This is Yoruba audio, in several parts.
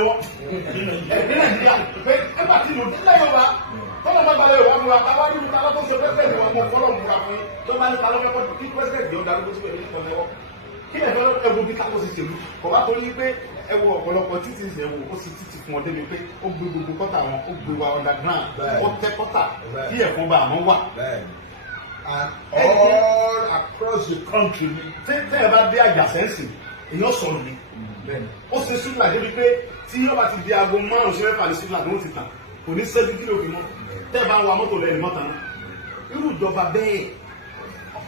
lọ́wọ́ ní Nàìjíríà pé ẹgbà tí mo dín lẹ́yìn ọba tọ́lọ́ bá balẹ̀ ìwà múra káwá ní ìta lọ́tọ́ ṣe pẹ́sẹ̀ntì wọn mọ̀ fọlọ́ múra fún yín tó bá ní ta lọ́fẹ́ kọ́ kí pẹ́sẹ̀ntì ó darúgbó síbẹ̀ ní ìtọ́ lẹ́wọ́ kí ẹ̀fọ́ ẹ̀wọ̀ bí kákó sì ṣèlú kọ̀ bá torí pé ẹ̀wọ̀ ọ̀pọ̀lọpọ̀ títí ìṣẹ̀wò ó sì títí fún ọ débi pé ó gbé gbogbo kọ́tà wọn ó gbé wa underground ó tẹ́ kọ́tà kí ẹ̀fọn bá àmọ́ wà. And all across the country. Tẹ́ ẹ bá dé àjàsẹ́ǹsì èèyàn sọ̀rọ̀ ni ó ṣe súnlà débi pé tí yóò bá ti di aago márùn-ún sí mẹ́fà ní súnlà tó ń ti tàn kò ní sẹ́jú kí ló fi mọ́ tẹ́ ẹ bá ń wa mọ́tò lẹ́yìn mọ́ta náà irú ìjọba bẹ́ẹ̀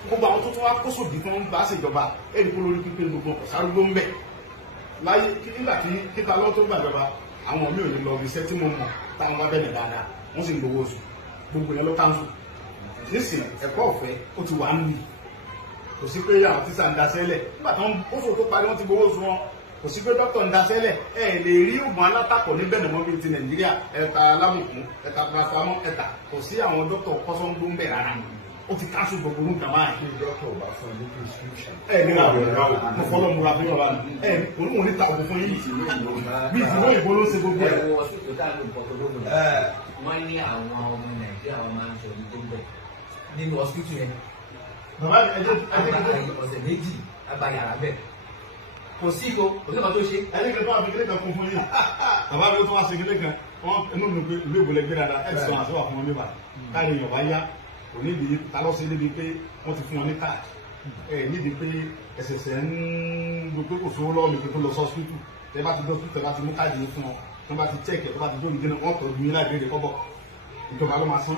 gbogbo àwọn tó tún wá kó sòdì tó ń bá ṣèjọba ẹ̀rí kó lórí pípé gbogbo ọkọ̀ sárúgbó ń bẹ̀ láyé nígbà tí kíta lọ́wọ́ tó gbàjọba àwọn mi ò ní lọ iṣẹ́ tí mo mọ̀ táwọn bá bẹ̀rẹ̀ dáadáa wọ́n sì ń gbowó oṣù gbogbo yẹn ló káńsù nísìnyí ẹ̀kọ́ ọ̀fẹ́ ó ti wà ń lù kò sí pé àwọn tíṣà ń daṣẹ́lẹ̀ nígbà tó ń oṣù tó parí wọ́n ti gbowó oṣù wọn kò sí pé dókítà ń daṣẹ́lẹ̀ ẹ lè rí oògùn alátakọ̀ níbẹ̀ ní wọ́n fi ti Nàìjíríà ẹ̀ka alábùkún ẹ̀ka pàṣẹpamọ́ ẹ̀ka kò sí àwọn dókítà kọ́sọ́ńdó ń bẹ̀ rárá ó ti káṣù gbogbo nǹkan máa kí dókítà ò bá fún ẹ ní prescription. ẹ ní àwọn ọ̀rẹ́ mo fọlọ́ múra fún yọ̀wá ẹ oníwọ̀n ní ta òkú fún yín bí ìfowó ìbò ló ṣe gbogbo ẹ̀. wọ́n ní àwọn ọmọ Nàìjíríà wọn máa ń sọ ní gbogbo nínú hospital yẹn. bàbá ọ̀sẹ̀ méjì abayàrá bẹ́ẹ̀ kò sí kò sí ọ̀kan tó ṣe. ẹni kan tó wà fi kílé kan kún fún yín bàbá mi tó wá sí kílé kan wọn inú mi pé ìlú ìbò lè gbé dáadáa ẹ̀ sọ àti wà fún wọn níbà káàdì yorùbá yá kò nídìí talọ́sí níbi pé wọ́n ti fún wọn ní káàdì ẹ̀ nídìí pé ẹ̀sẹ̀sẹ̀ ń gbogbo kò sówó lọ́wọ́ mi pé tó lọ sọ́sítù tẹ́ bá ti dọ́sítù tẹ́ bá ti mú káàdì yìí fún wọn tó bá ti chẹ́ẹ̀kì tó bá ti dóòlù dínà wọ́n tọ́jú yín láì béèrè kọ́bọ̀ ìjọba ló máa san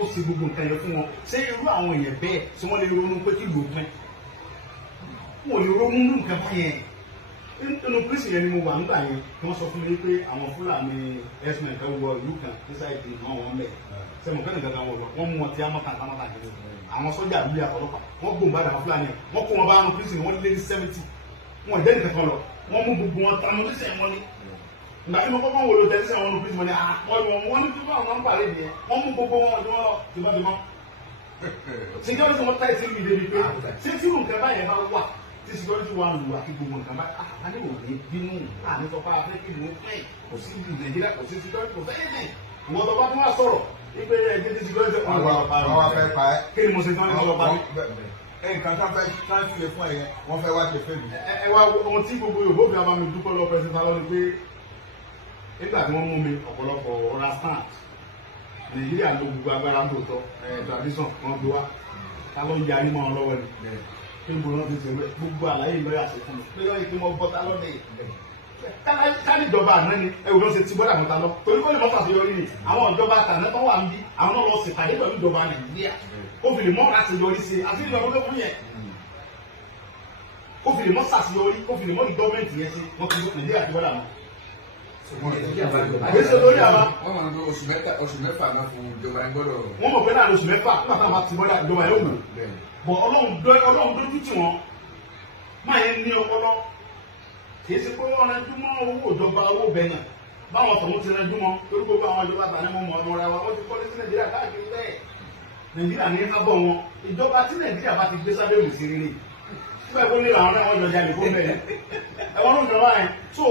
ó ṣe gbogbo nǹkan yẹn fún wọn ṣé irú àwọn èèyàn bẹ́ẹ̀ tí wọ́n lè ronú pé kí ló pẹ́ wọn ò lè ronú nǹkan báyẹn nínú kristi yẹn ni mo wà nígbà yẹn kí wọ́n sọ fún mi pé àwọn Fúlàní ẹ̀sùn ẹ̀ka wọ ìlú kan nísàìdì náà wọ́n lẹ̀ sẹ́mu kẹ́ni gangan wọ̀ lọ wọ́n mú wọn tí a mọ́ta àtàmọ́ta kiri àwọn sọ́jà àbúlé àtọ́lọ́pàá wọ́n gbòǹbà dàgbà Fúlàní wọ́n kó wọn bá àwọn kristi wọ́n lé ní 70 wọn ìdẹ́ni kankan lọ wọ́n mú gbogbo wọn tanu nísìnyẹn wọn ni ìgbà tí mo kọ́kọ́ wò ló tẹ̀sí àwọn olùkọ́ ìmọ̀ ni wọ́n ní fífọ́ àwọn nọ́mbà rẹ̀ nìyẹn wọ́n mú gbogbo wọn ọdún tìmọ́tìmọ́ security wọn táyì sí mi débi pé ṣé tí nǹkan báyẹn bá wà tí security wà lù àti gbogbo nǹkan bá a ní òní bínú àní sọ pé afẹ́kí ló ń pẹ́ kò sí Nàìjíríà kò sí security kò fẹ́ ẹ̀sìn ìwọ́n tó bá tún wá sọ̀rọ̀ wípé ẹgbẹ́ tí security wà lù àwọn afẹ́ pa ẹ́. kí ni mo ṣe tán ní ọlọ́pàá mi. nǹkan tó fẹ́ transfer fún ẹ̀yẹ wọ́n fẹ́ wá ṣe fẹ́ mi. ẹ wá ohun tí gbogbo Yorùbá fi abami dúpẹ́ lọ́wọ́ pẹ́sẹ́ntà lọ́ni pé nígbà tí wọ́n mú mi ọ̀pọ̀lọpọ̀ ọ̀rá stand Nàìjíríà ló gbogbo agbára ń tòótọ́ tradition wọ́n gbé wá ká ló ń yarí mọ́ ọ lọ́wọ́ ni pé gbogbo náà ti ṣe wẹ́ gbogbo àlàyé lọ́yà ṣe fún mi pé lọ́yìn tí wọ́n bọ́ tá lọ́dẹ̀ káàdì ìjọba àná ni ẹ̀wù ló ṣe ti bọ́dà mọ́ta lọ torí kó lè mọ́ ṣàṣeyọrí ni àwọn ìjọba àtàná tó wà ń bí àwọn náà lọ ṣèpàdé pẹ̀lú ìjọba Nàìjíríà ó fi lè mọ́ ṣàṣeyọrí ṣe àti ìjọba tó fún yẹn ó fi lè mọ́ ṣàṣeyọrí ó fi lè mọ́ ìdọ́mẹ̀ntì yẹn ṣe wọ́n ti Nàìjíríà ti bọ́dà mọ́. Àgbésẹ̀ lórí àbá. Wọ́n máa ń lo oṣù mẹ́fà náà fún ìjọba ẹ̀ gbọ́dọ̀. Wọ́n mọ̀ pé náà oṣù mẹ́fà nígbà táwọn bá ti bọ́dà ìjọba yóò wò. Bọ̀ Ọlọ́run dójú tì wọ́n. Máa yẹn ní ọpọlọ. Kìí ṣe pé wọ́n rẹjú mọ́ owó ìjọba owó bẹ̀yàn. Báwọn tọ̀hún ti rẹjú mọ́ torí gbogbo àwọn ìjọba tà ní mo mọ̀ ọmọ ra wa wọ́n ti kọ́lé sí Nàìjíríà káàkiri bẹ́ẹ̀. Nàìjíríà ní ká bọ̀ wọn. Ìjọba tí Nàìjíríà bá ti gbé sábẹ́ òmìnir rere. Síbẹ̀ tó ní àwọn náà wọ́n jọjà lè kó bẹ̀rẹ̀. Ẹ̀wọ̀n ló ń jọba yẹn. So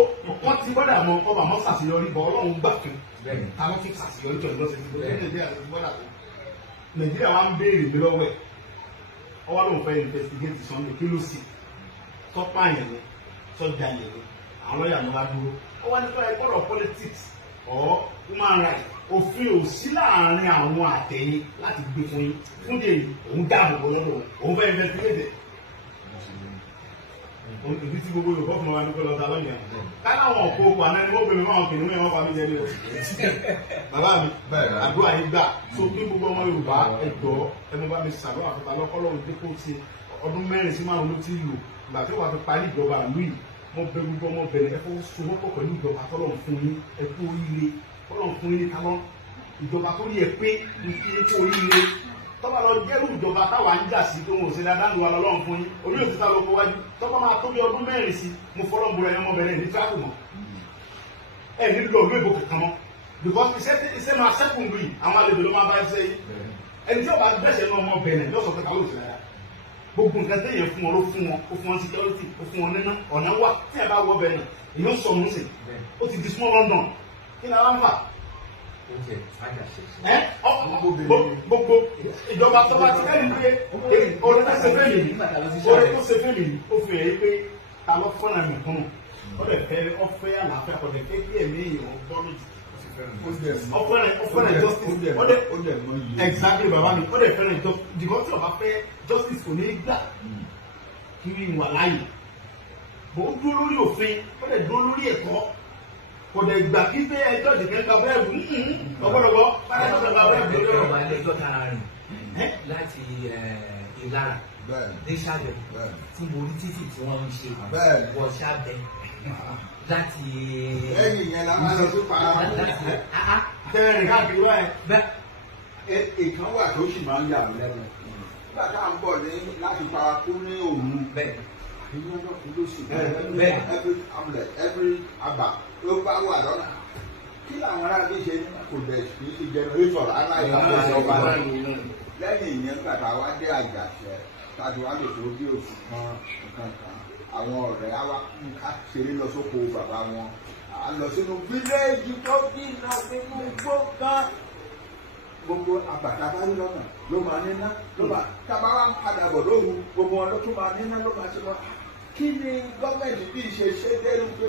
wọ́n ti bọ́dà mọ ọba mọ́ ṣàṣeyọrí bọ̀ Ọlọ́run gbà fún táwọn fi ṣàṣeyọrí tó lọ́sẹ̀ tó Nàìjíríà ti bọ́dà tó. Nàìjíríà wa ń béèrè mi lọ́wọ́ ẹ̀ ọwọ́ ló ń fẹ́ investigate Sunday kí ló sì tọ́pá yẹn ni sọ́jà yẹn ni àwọn lọ́yà ló wá dúró. Ó wá nípa ẹgbọ́dọ̀ politics or human rights òfin ò sí láàárín àwọn àtẹ̀yìn láti gbé fún yín fún dèyí òun dáàbò bò lọ́dọ̀ òun fẹ́ investigate ibi tí gbogbo Yorùbá fún wa ní kọlọ ta lọ́nà káláwọn ọ̀pọ̀ òkú àná ni wọ́n bẹ̀rẹ̀ wọn kìnnìún yẹn wọ́n pa mí jẹ́ ní o. Bàbá mi àdúrà yìí gbà so kí gbogbo ọmọ Yorùbá ẹ̀dọ́ ẹnu bá mi sàlọ́ àfẹ́fà lọ́kọ́lọ́run dípò tí ọdún 4 sí 5 ló ti lò ìgbà tí wọ́n fi parí ìjọba ìlú yìí wọ́n bẹ gbogbo ọmọ bẹ̀rẹ̀ ẹ̀fọ́ sowọ́pọ̀ pẹ̀lú ìjọba tọ́lọ́run fún yín ẹ̀kú oríire tọ́lọ́run fún yín kálọ́ ìjọba tó yẹ pé ẹ̀kú oríire tọ́ba lọ jẹ́rú ìjọba táwa ń jà sí tó ń wòsàn dáadáa ń wà lọ́lọ́run fún yín orí òtítà lọ kó wájú tọ́ba máa tó bí ọdún 4 sí mo fọlọ́ ń bọ̀rọ̀ ẹ̀yọ́ ọmọbìnrin ní tíráàkù mọ́ ẹ̀ nílò ọdún èbó kankan mọ́ because iṣẹ́ máa sẹ́kùn lùi àwọn àlejò ló máa bá iṣẹ́ yìí ẹni tí ọba gbẹ̀sẹ̀ ní ọmọbìnrin lọ́sọ̀ pé káwé òsì rárá gbogbo nǹkan téèyàn fún wọn ló fún wọn ó fún wọn security ó fún wọn nínú ọ̀nà wà tí ẹ bá wọ bẹ́ẹ̀ náà èèyàn sọ ọ̀hún sí ó ó ti di small London kí ni aláǹfà oúnjẹ ajá ṣe. gbogbo ìjọba tó bá ti kẹ́rin pé orí tó ṣe fẹ́ mi ó fi èyí pé ta ló fọ́nà mi kún ó lè fẹ́ ọ̀fẹ́ àlàáfíà kò lè fẹ́ kí ẹ̀mí èèyàn gbọ́ méjì ọ̀fẹ́rẹ̀ justice exactly bàbá mi ó lè fẹ́rẹ̀ justice because ọba fẹ́ justice kò ní gbà kiri ìwà láàyè bó ń dúró lórí òfin ó lè dúró lórí ẹ̀kọ́ kò dẹ̀ gbà kí pé ẹjọ́ ìdìkẹ́ ka bẹ́ẹ̀ bù ọgbọ́dọ̀gbọ́ pátá tó ka bẹ́ẹ̀ bù lórí ọba ilé ẹjọ́ tara rìn láti Ìlara dé Ṣàbẹ̀ tí mo rí títì tí wọ́n ń ṣe wọ Ṣàbẹ̀ láti lẹ́yìn yẹn la máa lọ sí para tẹ́rẹ̀ káàkiri wáyé. ìkan wà tó sì máa ń yà mí lẹ́nu nígbà tá à ń bọ̀ ní láti paraku ní òru bẹ́ẹ̀ inú ọjọ́ kú ló sì bẹ́ẹ̀ every hamlet every aba ló bá wà lọ́nà kí làwọn ará bí ṣe kò dẹ̀ kì í ṣe generator aláìsàn ọba lẹ́yìn ìyẹn nígbà tá a wá dé Àjàṣẹ́ tàbí wá lè tó bí oṣù kan nǹkan kan àwọn ọ̀rẹ́ àwa ká ṣeré lọ sóko bàbá wọn à lọ sínú fíléèjì tó dínà sínú gbọ̀ngàn gbogbo àbàtà bá rí lọ́nà ló máa níná ló máa tábà wá ń padà bọ̀ lóru gbogbo wọn ló tún máa níná ló máa ṣe lọ kí ni gọ́ọ̀mẹ̀ntì bí ṣe ṣe dẹ́rù pé.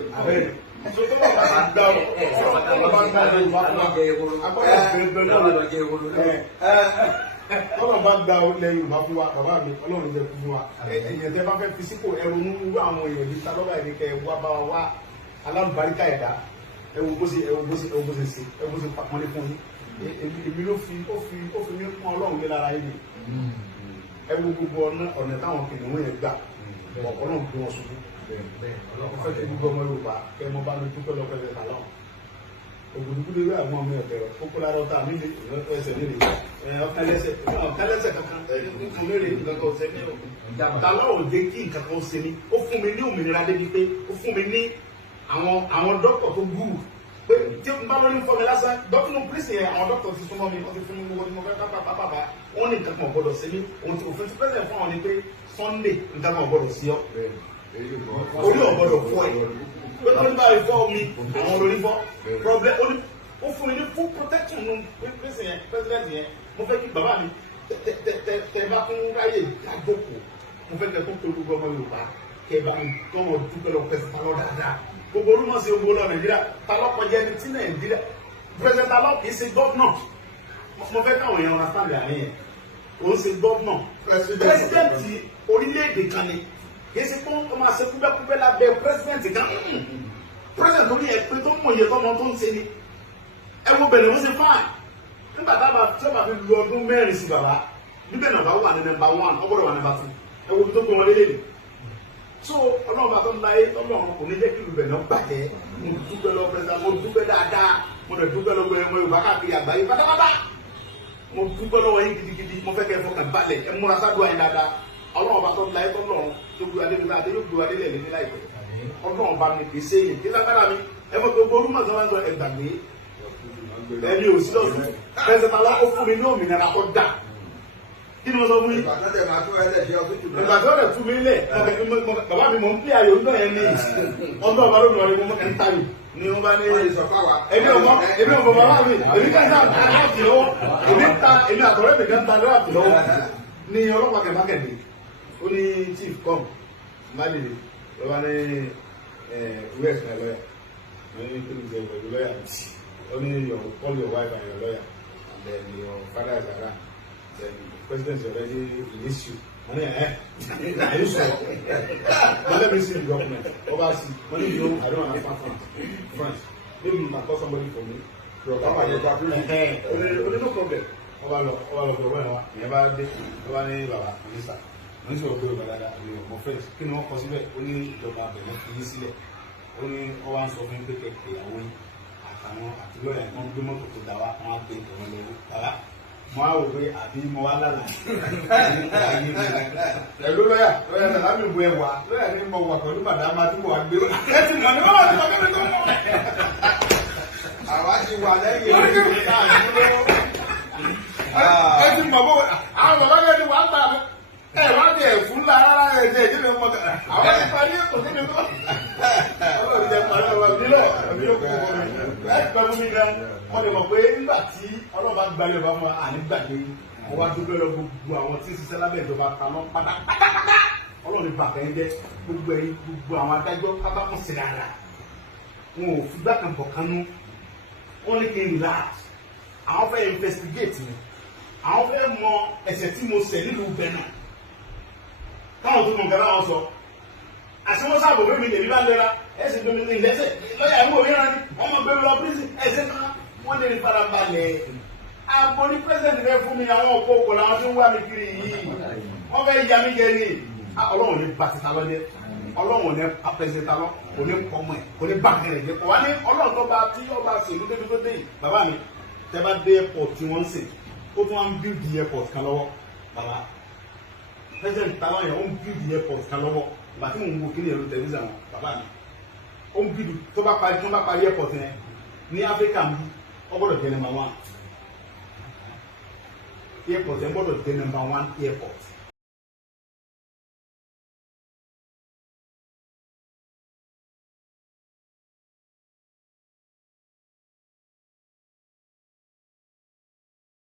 Ọlọ́run bá gba ilẹ̀ Yorùbá fún wa bàbá mi Ọlọ́run jẹ́ fún wa ẹ̀yìn tẹ́ bá fẹ́ fi sípò ẹ̀rọ nínú àwọn èèyàn bíi talọ́ba ẹ̀rí kẹ́ ẹ̀ wá bá wa wá alábàríkà ẹ̀dá ẹ̀wò bó ṣe pàpọ́nlé fún yín èmi ló fi mí pọ́n Ọlọ́run lé lára yín ẹ̀wò gbogbo ọ̀nà táwọn kìnìún yẹn gbà Ọlọ́run gbé wọn ṣubú fẹ́ kí gbogbo ọmọ Yorùbá kẹ́ mo bá mi dúpẹ́ lọ́pẹ́ lẹ́ta náà ògùdùkúdé wẹ́ àwọn ọmọ ẹ̀bẹ̀ kókó lára ọ̀tá mi lè ẹsẹ̀ nílé ọ̀kálẹ́sẹ̀ kankan nǹkan mẹ́rin nǹkan kan ọ̀sẹ̀ mẹ́rin tàlá ò dé kí nǹkan kan ṣe mí ó fún mi ní òmìnira débi pé ó fún mi ní àwọn dọ́kítọ̀ tó gúrù pé tí n bá lórí fọmi lásán dọ́kítọ̀ pírísì yẹn àwọn dọ́kítọ̀ ti súnmọ́ mi wọ́n ti fún mi gbogbo tí mo fẹ́ pápá wọ́n ní nǹkan kan ọ̀gbọ́dọ̀ ṣe mí òfin ti pẹ́sẹ̀ fún àwọn ni pé Sunday nǹkan kan ọ̀gbọ́dọ̀ sí ọ orí ọ̀gbọ́dọ̀ fọ́ ẹ̀ wọ́n bá rí fọ́ mi àwọn olórí fọ́ problem ó fún mi ní full protection nù president yẹn mo fẹ́ kí bàbá mi tẹ bá fún ráyè àjòkò mo fẹ́ kẹ́ tó tó gbogbo ọmọ Yorùbá kẹ́ bá mi kọ́ wọn dúpẹ́ lọ pẹ́ ta lọ dáadáa gbogbo olúmọ̀ sí gbogbo lọ Nàìjíríà ta lọ kọjá ẹni tí Nàìjíríà president ta lọ kì í ṣe gọ́vnọ̀ mo fẹ́ káwọn èèyàn understand àárín yẹn kò ń ṣe gọ́vnọ̀ president orílẹ̀-èdè kan ni yéésì kó o máa ṣe kúbẹ́kúbẹ́ lábẹ́ pírẹsidẹ́ǹtì kan pírẹsidẹ́ǹtì tó ní ẹ̀pẹ́ tó mọ̀ iye tọ́mọ tó ń ṣe ni ẹ wo bẹ̀rẹ̀ wọ́n ṣe fáàn nígbà tí ó bá fi lu ọdún mẹ́rin sí bàbá níbẹ̀ náà bá wà ní nọ́mbà 1 ọgbọ́dọ̀ wà nọ́mbà 2 ẹ wo bí tó gbé wọn lélẹ̀ so ọlọ́run bá tó ń láyé ọlọ́run kò ní jẹ́ kí ìlú bẹ̀ náà bàjẹ́ mo dúpẹ́ lọ pẹ́sà mo dúpẹ́ dáadáa mo dẹ̀ dúpẹ́ lọ́wọ́ ẹ̀mọ Yorùbá káàkiri àgbáyé pátápátá mo dúpẹ́ lọ́wọ́ yín gidigidi mo fẹ́ kẹ́ fọkàn balẹ̀ ẹ múra sádùn ayé dáadáa ọlọ́run bá tó ń láyé tọ́lọ́run tó gbé adébíyá adé yóò gbé adé lẹ̀ ní láìpẹ́ ọlọ́run bá mi pèsè yìí kí lágbára mi ẹ fọ gbogbo orúmọ̀ tó máa ń sọ ẹgbàgbé ẹni ò sí lọ́sùn pẹ̀sẹ̀ tàlá ó fún mi ní òmìnira tó dà kí ni mo sọ fún yín. ìgbà tó rẹ̀ tún mi lẹ̀ bàbá mi mọ̀ ń pè ayò nígbà yẹn ní ọdún ọba lónìí wọn ni mo ń tayò ni wọn bá ní èmi ọmọ bàbá mi èmi ká ìta láàfin lọ́wọ́ èmi àtọ̀rẹ́ mi kan ta láàfin lọ́wọ́ ní ọlọ́pàá kẹ̀mákẹ̀dé ó ní chief com madidi ló bá ní ìwé ẹ̀sìn ẹ̀ lọ́yà wọ́n ní kí ni ṣe pẹ̀lú lọ́yà ó ní call your wife and your lawyer and then your father is around then the president is already release you wọ́n ní are you sure wọ́n let me see the document over see wọ́n ní you I don't understand France maybe you can call somebody for me your papa dey talk to me only no problem ọba lọ bẹ wẹ́n wa ìyẹn bá dé ọba ní baba mínísítà wọ́n sì wọ́n gbé ọba dáadáa ní ọmọ fẹ́ẹ̀sì kí ni wọ́n kọ síbẹ̀ ó ní ìjọba abẹ̀mọ́ fi yín sílẹ̀ ó ní ọba ń sọ fún pé kẹ̀kẹ́ ìyàwó yín àtàwọn àtìlọ́yà tí wọ́n gbé mọ́tò tó dá wa wọ́n á gbé ìtọ́wọ́n lọ́wọ́ bàbá mo á wò pé àbí mo wá lálà ẹ̀lú lọ́yà náà lábì bu ẹwà lọ́yà ní mo wà pẹ̀lú màdàmá tí mo wà gbé ẹ ti nà ní wọ́n wà ní ọkọ̀ tó mọ̀ àwa ti wà lẹ́yìn ẹ ti mọ̀ bó àwọn bàbá yẹn ti wà ń gbà mí ẹ wá di ẹ̀fún ńlá rárá ẹ̀ jẹ́ ìdílé ọmọ àwọn ti parí ẹ̀kọ́ sí mi tó. yóò kó fún mi ẹ pẹ́ fún mi gan wọ́n lè mọ̀ pé nígbà tí ọlọ́ba gbalẹ̀ bá fún wa àní gbàgbé mo wá dúpẹ́ lọ gbogbo àwọn tí ń ṣiṣẹ́ lábẹ́ ìjọba kaná pátápátá ọlọ́run ìgbà kan jẹ́ gbogbo ẹ̀yin gbogbo àwọn adájọ́ pátákùn sí dáadáa wọn ò fi gbá kan bọ̀ kanú wọ́n ní kí n relax àwọn fẹ́ investigate mi àwọn fẹ́ mọ ẹ̀ṣẹ̀ tí mo ṣẹ̀ nílùú Benin káwọn tó mọ nǹkan láwọn sọ àti wọn sábò fún mi lèmi bá lera ẹsẹ gbẹmí ní ìlẹsẹ lọ́yà ìwé òmíràn ni wọn mọ gbẹmí lọ prison ẹsẹ kan wọn lè fara balẹ̀ àbò ní president rẹ fún mi àwọn òkú òkú làwọn tó ń wá mi kiri yìí wọn fẹ́ ya mi jẹ ní Ọlọ́run ní bàtìta lọdẹ Ọlọ́run ní apẹsẹta lọ kò ní pọmọ ẹ kò ní bàkẹrẹ jẹ kò wá ní Ọlọ́run tó bá tí ọba ṣèlú débi tó dé yìí bàbá mi tẹ bá dé airport tí wọn ń sè ó tún wá ń build the airport kan lọ́wọ́ bàbá president táwọn yẹn ó ń build the airport kan lọ́wọ́ bàtí mò ń wo kíni ẹ̀rọ tẹlifíṣàn wọn bàbá mi ó ń bídù tó bá parí airport yẹn ní Áfíríkà ń bí ó gbọ́dọ̀ jẹ́ number 1 airport yẹn gbọ́dọ̀ jẹ́ number 1 airport